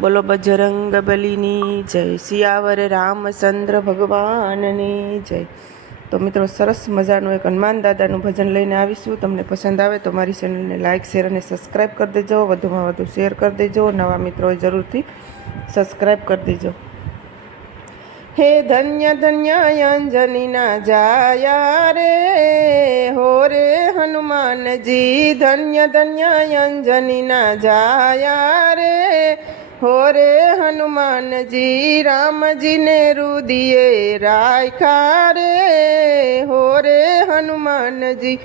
બોલો બજરંગ બલીની જય, સિયાવર રામચંદ્ર ભગવાનની જય। તો મિત્રો, સરસ મજાનું એક હનુમાન દાદાનું ભજન લઈને આવીશું। તમને પસંદ આવે તો મારી ચેનલને લાઇક, શેર અને સબસ્ક્રાઈબ કરી દેજો। વધુમાં વધુ શેર કરી દેજો। નવા મિત્રોએ જરૂરથી સબસ્ક્રાઈબ કરી દેજો। હે ધન્ય ધન્ય અંજનીના જાયા રે, હો રે હનુમાનજી। ધન્ય ધન્ય અંજનીના જાયા રે, હો રે હનુમાનજી। રામજીને રુદિયે રાખ્યા રે, હો રે હનુમાનજી।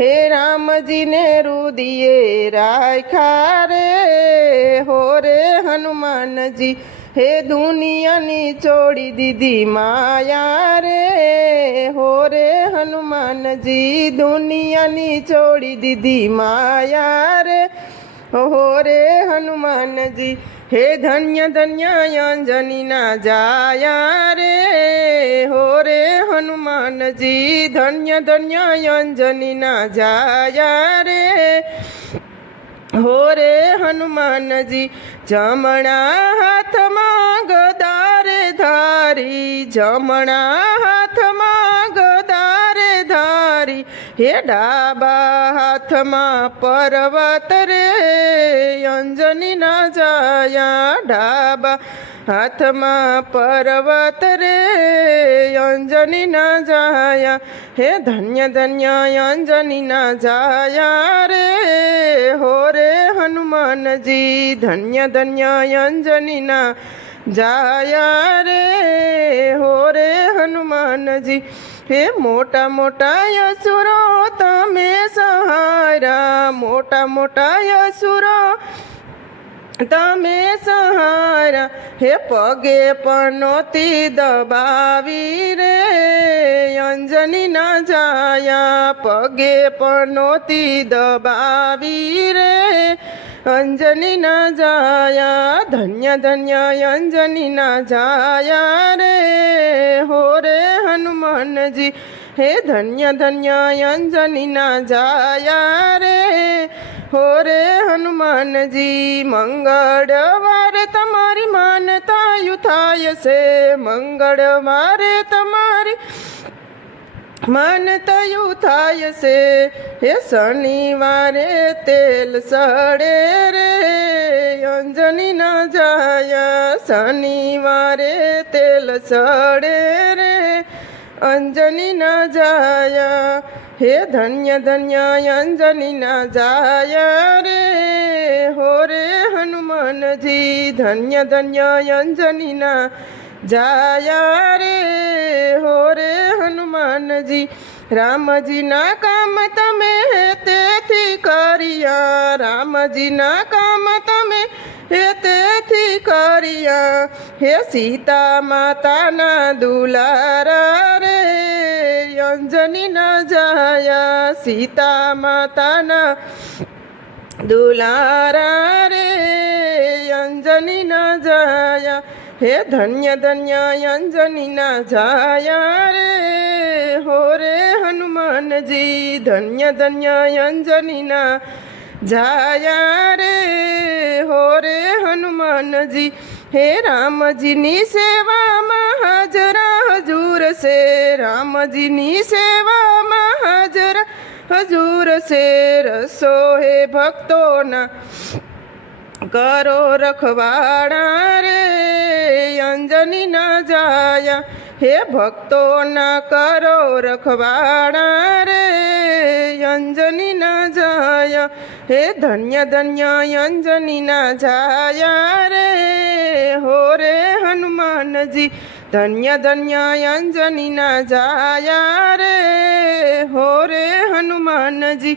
હે રામજીને રુદિયે રાખ્યા રે, હો રે હનુમાનજી। હે દુનિયાની છોડી દીધી માયા રે, હો રે હનુમાનજી। દુનિયાની છોડી દીધી માયા રે, હો રે હનુમાનજી। હે ધન્ય ધન્ય અંજનીના જાયા રે, હો રે હનુમાનજી। ધન્ય ધન્ય અંજનીના જાયા રે, હો રે હનુમાનજી। જમણા હાથમાં ગદારે ધારી, જમણા હાથમાં ગદારે ધારી। હે ડાબા હાથમાં પર્વત રે, અંજનીના જાયા। ડાબા હાથમાં પર્વત રે, અંજનીના જાયા। હે ધન્ય ધન્ય અંજનીના જાયા રે, હો રે હનુમાનજી। ધન્ય ધન્ય અંજનીના જાયા રે, હો રે હનુમાનજી। હે મોટા મોટા અસુરો તમે સહારા, મોટા મોટા અસુરો તમે સહારા। હે પગે પણ નહોતી દબાવી રે, અંજનીના જાયા। પગે પણ નહોતી દબાવી રે, અંજનીના જાયા। ધન્ય ધન્ય અંજનીના જાયા રે, હો રે હનુમાનજી। હે ધન્ય ધન્ય અંજનીના જાયા રે, હો રે હનુમાનજી। મંગળવારે તમારી માનતાયુ થાય છે, મંગળવારે તમારી માનતાયુ થાય છે। હે શનિવારે તેલ સડે રે, અંજનીના જાયા। શનિવારે તેલ સડે રે, અંજનીના જાયા। હે ધન્ય ધન્ય અંજનીના જાયા રે, હો રે હનુમાનજી। ધન્ય ધન્ય અંજનીના જાયા રે, હો રે હનુમાનજી। રામજીના કામ તમે તેથી કર્યા, રામજીના કામ તમે તેથી કર્યા। હે સીતા માતાના દુલારા રે, અંજનીના જાયા। સીતા માતાના દુલારા રે, અંજનીના જાયા। હે ધન્ય ધન્ય અંજનીના જાયા રે, હો રે હનુમાનજી। ધન્ય ધન્ય અંજનીના જાયા રે, હો રે હનુમાનજી। હે રામજીની સેવામાં હાજરા હજૂર છે, રામજીની સેવામાં હાજરા હજૂર છે। રસો હે ભક્તોના કરો રખવાડા રે, અંજનીના જાયા। હે ભક્તોના કરો રખવાડા રે, અંજનીના જાયા। હે ધન્ય ધન્ય અંજનીના જાયા રે, હો રે હનુમાનજી। ધન્ય ધન્ય અંજનીના જાયા રે, હો રે હનુમાનજી।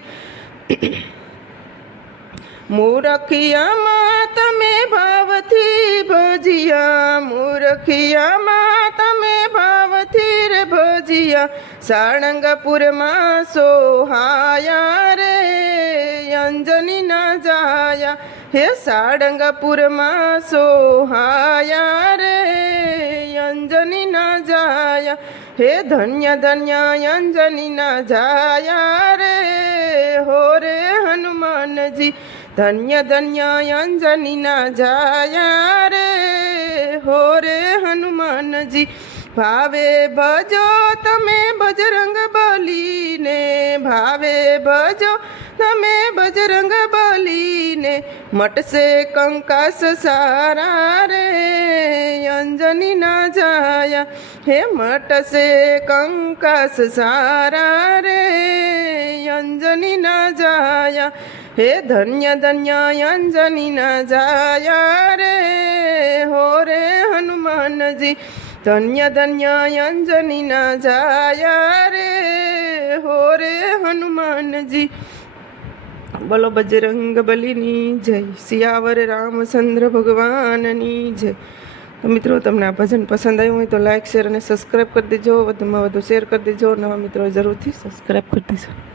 મૂરખિયામાં તમે ભાવથી ભજિયા, મૂરખિયામાં તમે ભાવથી રે ભજિયા। સાળંગપુરમાં સોહાયા રે, અંજનીના જાયા। હે સાળંગપુરમાં સોહાયા રે, અંજનીના જાયા। હે ધન્ય ધન્ય અંજનીના જાયા રે, હો રે હનુમાનજી। ધન્ય ધન્ય અંજનીના જાયા રે હો રે હનુમાનજી ભાવે ભજો તમે બજરંગ બલીને ભાવે ભજો તમે બજરંગ બલીને મટશે કંકાસ સારા રે અંજનીના જાયા હે મટશે કંકાસ સારા રે અંજનીના જાયા હે ધન્ય ધન્ય અંજનીના જાયા રે હો રે હનુમાનજી ધન્ય ધન્ય અંજનીના જાયા રે હો રે હનુમાનજી બોલો બજરંગ બલીની જય સિયાવર રામચંદ્ર ભગવાનની જય. તો મિત્રો તમને આ ભજન પસંદ આવ્યું હોય તો લાઈક શેર અને સબસ્ક્રાઈબ કરી દેજો, વધુમાં વધુ શેર કરી દેજો, નવા મિત્રો જરૂરથી સબસ્ક્રાઈબ કરી દેજો.